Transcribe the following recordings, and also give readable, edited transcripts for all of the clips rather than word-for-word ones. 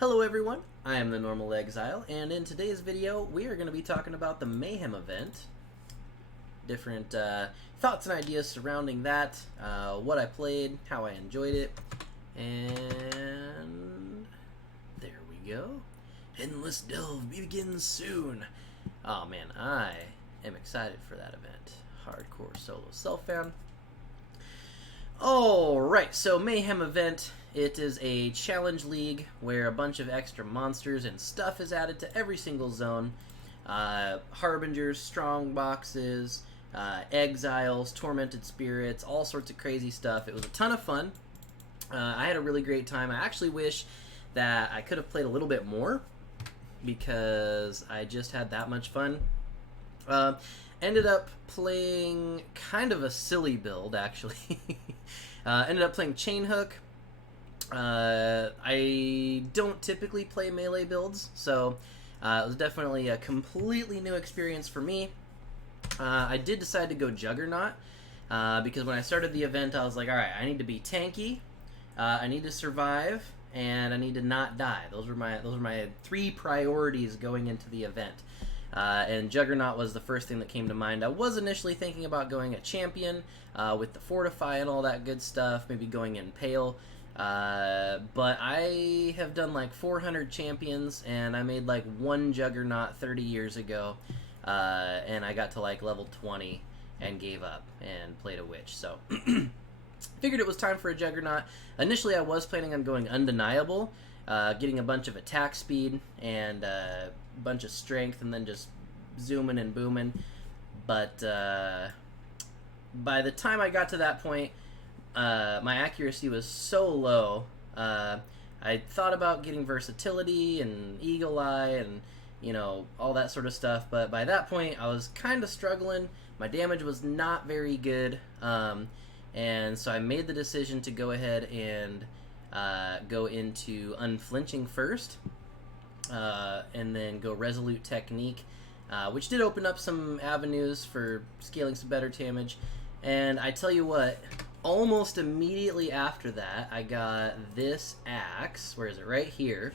Hello everyone, I am the Normal Exile, and in today's video we are going to be talking about the Mayhem event. Different thoughts and ideas surrounding that, what I played, how I enjoyed it, and there we go. Endless Delve begins soon. Oh man, I am excited for that event. Hardcore solo self-found. Alright, so Mayhem event. It is a challenge league where a bunch of extra monsters and stuff is added to every single zone. Harbingers, strong boxes, exiles, tormented spirits, all sorts of crazy stuff. It was a ton of fun. I had a really great time. I actually wish that I could have played a little bit more because I just had that much fun. Ended up playing kind of a silly build, actually. Ended up playing Chain Hook. I don't typically play melee builds, so it was definitely a completely new experience for me. I did decide to go Juggernaut, because when I started the event, I was like, alright, I need to be tanky, I need to survive, and I need to not die. Those were my three priorities going into the event. And Juggernaut was the first thing that came to mind. I was initially thinking about going a champion with the Fortify and all that good stuff, maybe going in Pale. But I have done like 400 champions, and I made like one Juggernaut 30 years ago, and I got to like level 20 and gave up and played a witch. So figured it was time for a Juggernaut. Initially I was planning on going Undeniable, getting a bunch of attack speed and a bunch of strength, and then just zooming and booming. But by the time I got to that point, my accuracy was so low. I thought about getting versatility and eagle eye and, you know, all that sort of stuff, but by that point I was kind of struggling. My damage was not very good, and so I made the decision to go ahead and go into Unflinching first, and then go Resolute Technique, which did open up some avenues for scaling some better damage. And I tell you what, almost immediately after that, I got this axe. Where is it? Right here.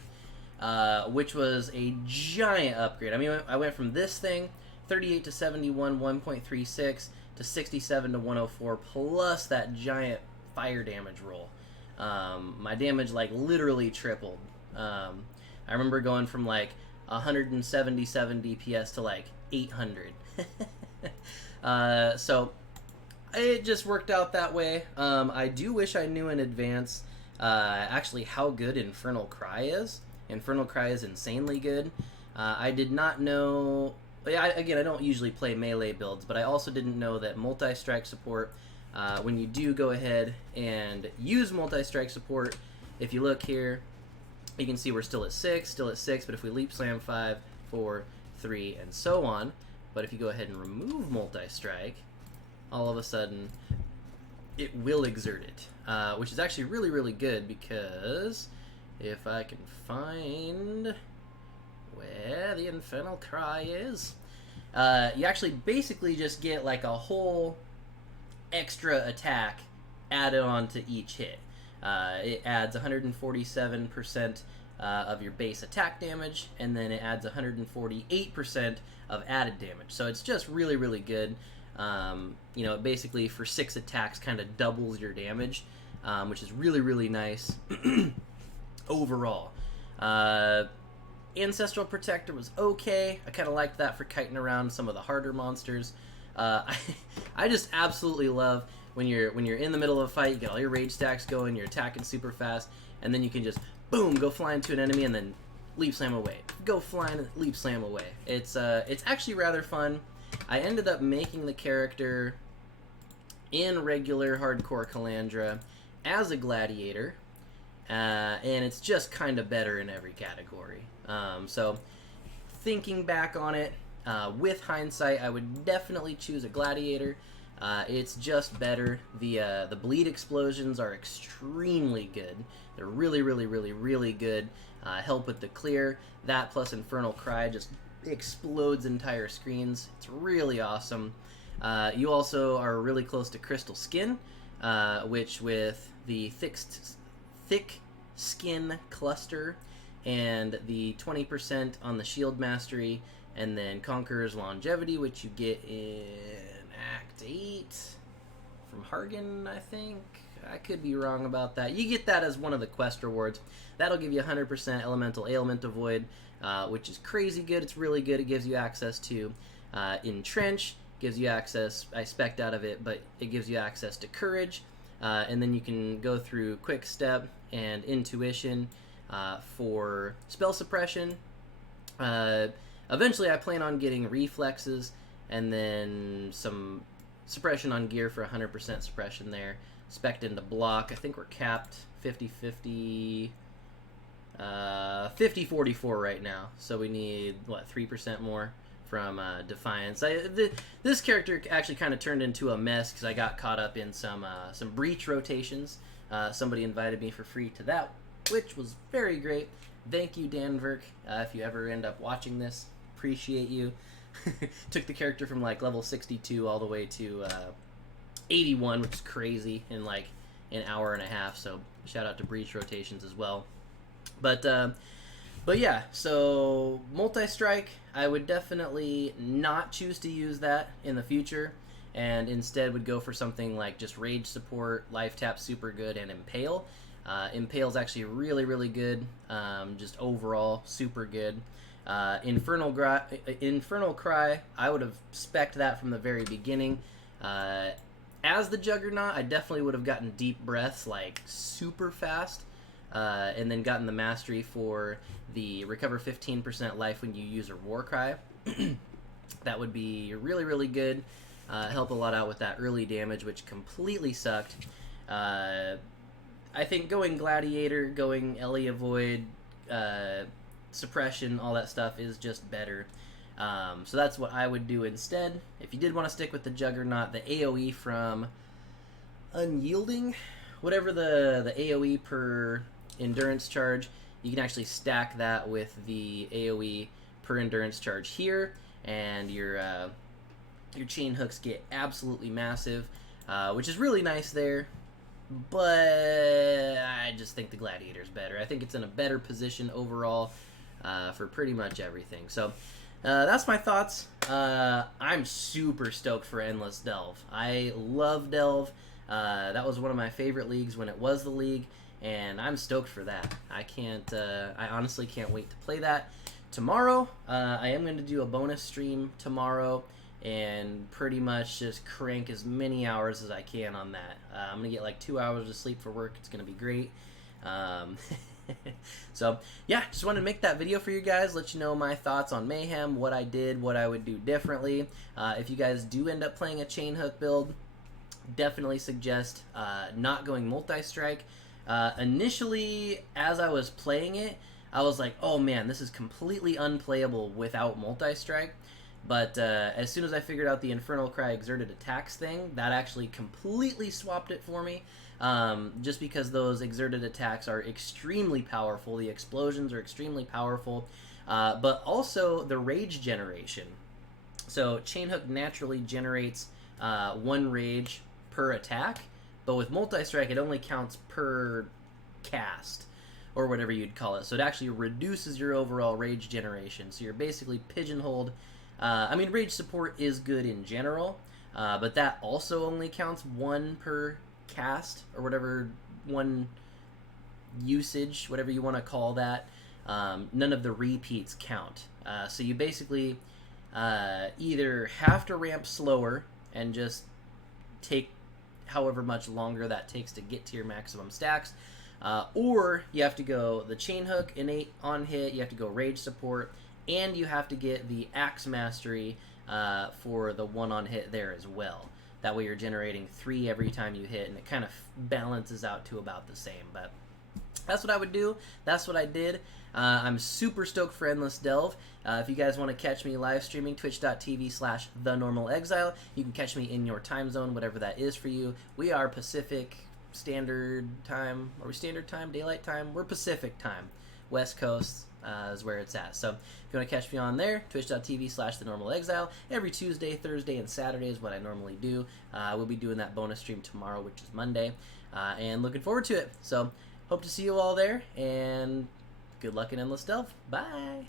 Which was a giant upgrade. I mean, I went from this thing, 38 to 71, 1.36, to 67 to 104, plus that giant fire damage roll. My damage, like, literally tripled. I remember going from, like, 177 DPS to, like, 800. So it just worked out that way. I do wish I knew in advance actually how good Infernal Cry is. Infernal Cry is insanely good. I did not know... Again, I don't usually play melee builds, but I also didn't know that multi-strike support, when you do go ahead and use multi-strike support, if you look here, you can see we're still at 6, but if we leap slam 5, 4, 3, and so on, but if you go ahead and remove multi-strike, all of a sudden, it will exert it, which is actually really, really good, because if I can find where the Infernal Cry is, you actually basically just get like a whole extra attack added on to each hit. It adds 147% of your base attack damage, and then it adds 148% of added damage. So it's just really, really good. You know, it basically for 6 attacks kind of doubles your damage, which is really, really nice overall. Ancestral Protector was okay. I kind of liked that for kiting around some of the harder monsters. I just absolutely love when you're in the middle of a fight, you get all your rage stacks going, you're attacking super fast, and then you can just boom, go fly into an enemy and then leap slam away. Go flying and leap slam away. It's actually rather fun. I ended up making the character in regular hardcore Calandra as a gladiator, and it's just kind of better in every category. So thinking back on it, with hindsight, I would definitely choose a gladiator. It's just better. The bleed explosions are extremely good. They're really, really, really, really good. Help with the clear. That plus Infernal Cry just explodes entire screens. It's really awesome. You also are really close to Crystal Skin, which with the thick skin cluster and the 20% on the shield mastery, and then Conqueror's Longevity, which you get in Act 8 from Hargan, I think. I could be wrong about that. You get that as one of the quest rewards. That'll give you 100% Elemental Ailment Avoid, which is crazy good. It's really good. It gives you access to Entrench, gives you access, I spec'd out of it, but it gives you access to Courage, and then you can go through Quick Step and Intuition for spell suppression. Eventually I plan on getting Reflexes, and then some suppression on gear for 100% suppression there. Spec'd into block. I think we're capped 50-50, 50-44 right now. So we need, what, 3% more from Defiance. This character actually kind of turned into a mess because I got caught up in some breach rotations. Somebody invited me for free to that, which was very great. Thank you, Danverk. If you ever end up watching this, appreciate you. Took the character from like level 62 all the way to 81, which is crazy, in like an hour and a half. So shout out to breach rotations as well. But yeah, so multi-strike, I would definitely not choose to use that in the future, and instead would go for something like just rage support, life tap super good, and impale. Impale's actually really, really good, just overall super good. Infernal Cry, I would have spec'd that from the very beginning. As the Juggernaut, I definitely would have gotten Deep Breaths like super fast, and then gotten the mastery for the recover 15% life when you use a War Cry. That would be really, really good. Help a lot out with that early damage, which completely sucked. I think going Gladiator, going Ellie Avoid, suppression, all that stuff is just better. So that's what I would do instead. If you did want to stick with the Juggernaut, the AoE from Unyielding, whatever the AoE per endurance charge, you can actually stack that with the AoE per endurance charge here, and your chain hooks get absolutely massive, which is really nice there. But I just think the Gladiator's better. I think it's in a better position overall for pretty much everything. So that's my thoughts. I'm super stoked for Endless Delve. I love Delve. That was one of my favorite leagues when it was the league, and I'm stoked for that. I honestly can't wait to play that. Tomorrow, I am going to do a bonus stream tomorrow, and pretty much just crank as many hours as I can on that. I'm going to get like 2 hours of sleep for work. It's going to be great. So, yeah, just wanted to make that video for you guys, let you know my thoughts on Mayhem, what I did, what I would do differently. If you guys do end up playing a chain hook build, definitely suggest not going multi-strike. Initially, as I was playing it, I was like, oh man, this is completely unplayable without multi-strike. But as soon as I figured out the Infernal Cry exerted attacks thing, that actually completely swapped it for me. Just because those exerted attacks are extremely powerful, the explosions are extremely powerful, but also the rage generation. So Chain Hook naturally generates 1 rage per attack, but with multi-strike it only counts per cast, or whatever you'd call it. So it actually reduces your overall rage generation. So you're basically pigeonholed. I mean, rage support is good in general, but that also only counts 1 per cast, or whatever, 1 usage, whatever you want to call that. None of the repeats count. So you basically either have to ramp slower and just take however much longer that takes to get to your maximum stacks, or you have to go the Chain Hook innate on hit, you have to go rage support, and you have to get the Axe Mastery for the 1 on hit there as well. That way you're generating 3 every time you hit, and it kind of balances out to about the same. But that's what I would do. That's what I did. I'm super stoked for Endless Delve. If you guys want to catch me live streaming, twitch.tv/thenormalexile. You can catch me in your time zone, whatever that is for you. We are Pacific Standard Time. Are we Standard Time? Daylight Time? We're Pacific Time. West Coast is where it's at. So if you want to catch me on there, twitch.tv/thenormalexile. Every Tuesday, Thursday, and Saturday is what I normally do. We'll be doing that bonus stream tomorrow, which is Monday, and looking forward to it. So hope to see you all there, and Good luck in Endless Delve. Bye!